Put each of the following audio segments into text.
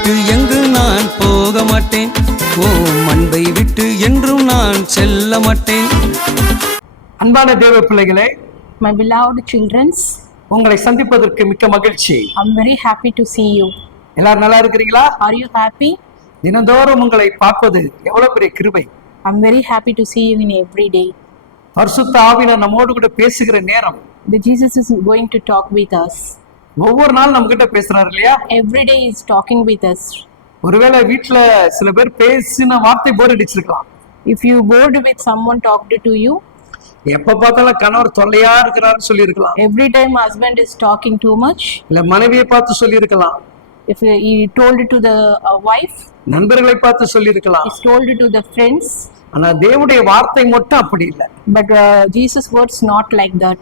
விட்டு எங்கு நான் போக மாட்டேன்? ஓ அன்பை விட்டு என்றும் நான் செல்ல மாட்டேன். அன்பான தேவ பிள்ளைகளே மை பிலாவ்டு சில்ட்ரன்ஸ் உங்களை சந்திப்பதற்கு மிக்க மகிழ்ச்சி. I am very happy to see you. எல்லாரும் நல்லா இருக்கிறீங்களா? ஆர் யூ ஹாப்பி தினந்தோறும் உங்களை பார்ப்பது எவ்வளவு பெரிய கிருபை. I am very happy to see you in every day பரிசுத்த ஆவியினர் நம்மோடு கூட பேசுகிற நேரம். The jesus is going to talk with us. ஒவ்வொரு நாள் நம்ம கிட்ட பேசுறாரு இல்லையா day is talking with us. ஒருவேளை வீட்டுல சில பேர் பேசின வார்த்தை போர் அடிச்சிருக்கலாம் If you bored with someone talked to you, எப்ப பார்த்தாலும் கணவர் தொல்லையா இருக்கிறாருன்னு சொல்லியிருக்கலாம் every time husband is talking too much, இல்ல மனைவியை பார்த்து சொல்லியிருக்கலாம் if he told to the uh, wife, நண்பர்களை பார்த்து சொல்லியிருக்கலாம் he's told to the friends, ஆனா தேவனுடைய வார்த்தை மட்டும் அப்படி இல்லை uh, Jesus' words not like that.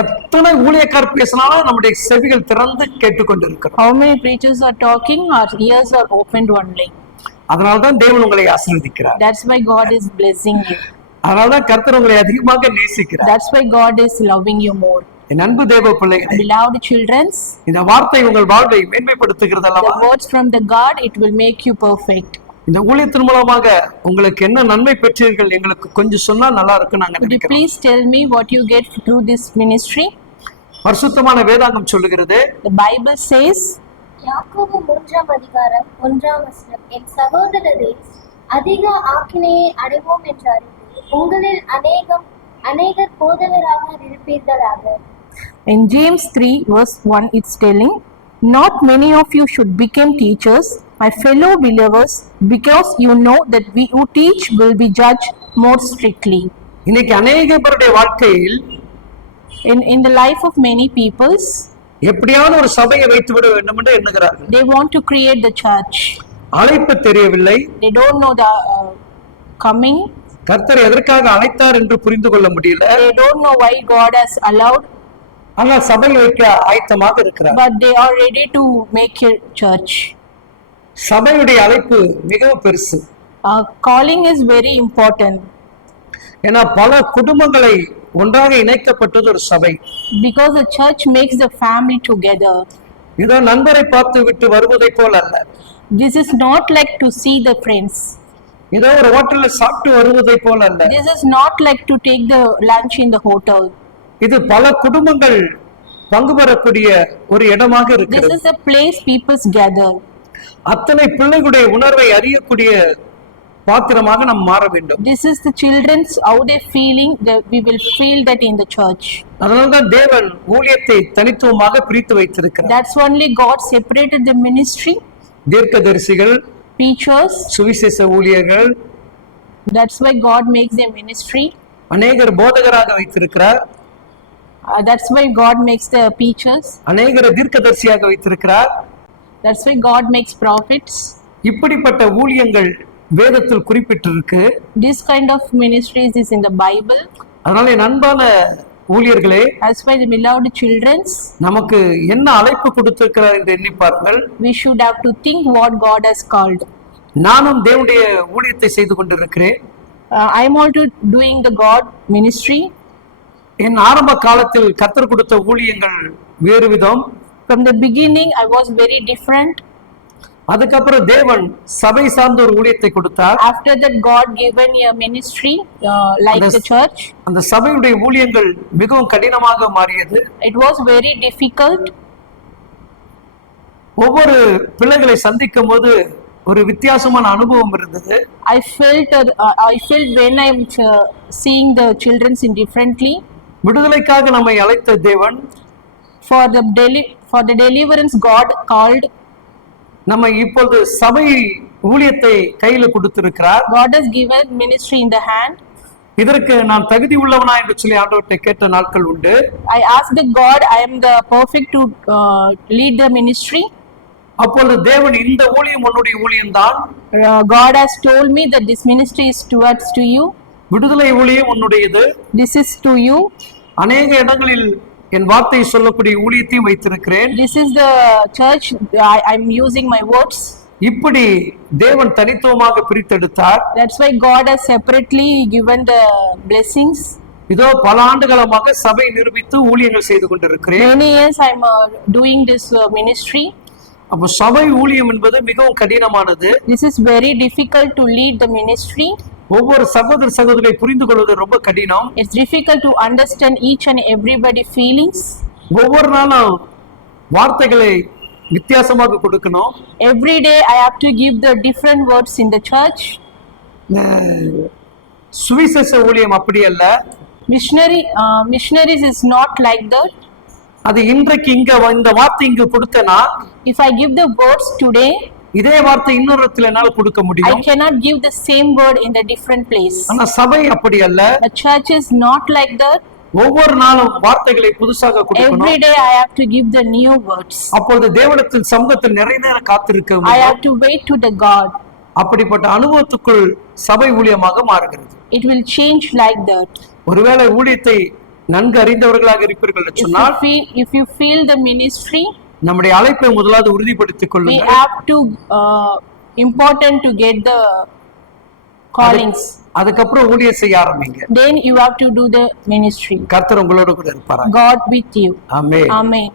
எத்தனை ஊழியக்கார் பேசினாலும் நம்முடைய செவிகள் திறந்து கேட்டுக்கொண்டு இருக்கிறோம் How many preachers are talking, our ears are opened only. அதனால்தான் தேவன் உங்களை ஆசீர்வதிக்கிறார் That's why God is blessing you. அதனால்தான் கர்த்தர் உங்களை அதிகமாக நேசிக்கிறார் That's why God is loving you more. என் அன்பு தேவ பிள்ளைகளே Beloved childrens, இந்த வார்த்தை உங்கள் வாழ்வை மேன்மைப்படுத்துகிறது அல்லவா the words from the God, it will make you perfect. இந்த ஊழியத்தின் மூலமாக உங்களுக்கு என்ன நன்மை பெற்றீர்கள் எங்களுக்கு கொஞ்சம் சொன்னா நல்லா இருக்கும் நாங்க Could you நினைக்கிறோம். please tell me what you get through this ministry? பரிசுத்தமான வேதாங்கம் சொல்லுகிறது. The Bible says, யாக்கோபு மூன்றாம் அதிகாரம் ஒன்றாம் வசனம் என் சகோதரரே அதிக ஆக்கினையை அடைவோம் என்று அறிந்து உங்களில் அநேகம் அநேகர் போதகராக இருப்பீர்களாக. In James 3, verse 1, it's telling, Not many of you should become teachers, my fellow believers, because you know that we who teach will be judged more strictly. இன்னைக்கு அநேக பேருடைய வாழ்க்கையில் In, in the life of many peoples, எப்படியாவது ஒரு சபையை வைத்து விட வேண்டும் என்று எண்ணுகிறார்கள் they want to create the church. அழைப்பு தெரியவில்லை They don't know the uh, coming. கர்த்தர் எதற்காக அழைத்தார் என்று புரிந்து கொள்ள முடியல They don't know why God has allowed, ஆனால் சபை வைக்க ஆயத்தமாக இருக்கிறார் but they are ready to make a church. சபையுடைய அழைப்பு மிகவும் பெருசு Uh, calling is very important ஏன்னா பல குடும்பங்களை ஒன்றாக இணைக்கப்பட்டது ஒரு சபை because the church makes the family together. ஏதோ நண்பரை பார்த்து விட்டு வருவதை போல் அல்ல This is not like to see the friends. ஏதோ ஒரு ஹோட்டல்ல சாப்பிட்டு வருவதை போல் அல்ல This is not like to take the lunch in the hotel. இது பல குடும்பங்கள் பங்கு பெறக்கூடிய ஒரு இடமாக This இருக்கிறது is a place people gather. அத்தனை பிள்ளைகளுடைய உணர்வை அறியக்கூடிய பாத்திரமாக நாம் மாற வேண்டும் This is the children's how they feeling. That we will feel that in the church. அதனால்தான் தேவன் ஊழியத்தை தனித்துவமாக பிரித்து வைத்திருக்கிறார் That's only God separated the ministry, தீர்க்கதரிசிகள் preachers. சுவிசேஷ ஊழியர்கள் That's why God makes a ministry. அநேகர் போதகராக வைத்திருக்கிறார் Uh, that's why God makes the preachers. அநேகரை தீர்க்கதரிசியாக வைத்திருக்கிறார் That's why God makes prophets. இப்படிப்பட்ட ஊழியங்கள் வேதத்தில் குறிப்பிட்டிருக்கு This kind of ministries is in the Bible. அதனால என் அன்பான ஊழியர்களே why the beloved childrens, நமக்கு என்ன அழைப்பு கொடுத்திருக்கிறார் என்று எண்ணி பாருங்கள் we should have to think what God has called. நானும் தேவனுடைய ஊழியத்தை செய்து கொண்டிருக்கிறேன் Uh, I'm also doing the God ministry. என் ஆரம்ப காலத்தில் கத்தர் கொடுத்த ஊழியங்கள் வேறு விதம் From the beginning, I was very different. அதுக்கப்புறம் தேவன் சபை சார்ந்த ஒரு ஊழியத்தை கொடுத்தார் After that, God given a ministry uh, like the Others- church. அந்த சபையுடைய ஊழியங்கள் மிகவும் கடினமாக மாறியது It was very difficult. ஒவ்வொரு பிள்ளைகளை சந்திக்கும் போது ஒரு வித்தியாசமான அனுபவம் இருந்தது I felt uh, I felt when I'm uh, seeing the childrens in differently விடுதலைக்காக நம்மை அழைத்த தேவன் for the deli- for the deliverance God called. நம்மை இப்பொழுது சபை ஊழியத்தை கையில கொடுத்திருக்கிறார் God has given ministry in the hand. இதற்கு நான் தகுதி உள்ளவனா என்று சொல்லி ஆண்டவர்கிட்ட கேட்ட நாட்கள் உண்டு I asked the God, I am the perfect to uh, lead the ministry. அப்பொழுது தேவன் இந்த ஊழியம் உன்னுடைய ஊழியம்தான் Uh, God has told me that this ministry is towards to you. விடுதலை ஊழியம் உன்னுடையது This is to you. அநேக இடங்களில் என் வார்த்தையை சொல்லக்கூடிய ஊழியத்தையும் வைத்திருக்கிறேன் This is the church. I, I'm using my words. இப்படி தேவன் தனித்துவமாக பிரித்தெடுத்தார் That's why God has separately given the blessings. இதோ பல ஆண்டுகளமாக சபை நிரூபித்து ஊழியங்கள் செய்து கொண்டிருக்கிறேன் Many years I'm uh, doing this uh, ministry. அப்போ சபை ஊழியம் என்பது மிகவும் கடினமானது This is very difficult to lead the ministry. ஒவ்வொரு சகோதர சகோதரியை புரிந்து கொள்வது ரொம்ப கடினம் It's difficult to understand each and everybody feelings. ஒவ்வொரு நாளும் வார்த்தைகளை வித்தியாசமாக கொடுக்கணும் day I have to give the different words in the church. அஹ் சுவிசேஷ ஊழியம் அப்படி அல்ல uh, missionaries is not like that. அது இன்றைக்கு இங்க இந்த வார்த்தை இங்கு கொடுத்தனா If I give the words today, இதே வார்த்தை இன்னொரு இடத்துல என்னால கொடுக்க I முடியும் cannot give the same word in the different place. ஆனா சபை அப்படி அல்ல The church is not like that. ஒவ்வொரு நாளும் வார்த்தைகளை புதுசாக Every கொடுக்கணும் day I have to give the new words. அப்பொழுது தேவனத்தின் சமூகத்தில் நிறைய நேரம் காத்திருக்க I முடியும் have to wait to the God. அப்படிப்பட்ட அனுபவத்துக்குள் சபை ஊழியமாக மாறுகிறது It will change like that. ஒருவேளை ஊழியத்தை நன்கு அறிந்தவர்களாக இருப்பீர்கள் சொன்னால் if you feel the ministry, நம்முடைய அழைப்பை முதலாவது உறுதிப்படுத்திக் we கொள்ளுங்கள் have to uh, important to get the callings. அதுக்கப்புறம் ஊழியம் செய்ய ஆரம்பிங்க Then you have to do the ministry. கர்த்தர் உங்களோடு கூட இருப்பாரா God with you. ஆமே Amen.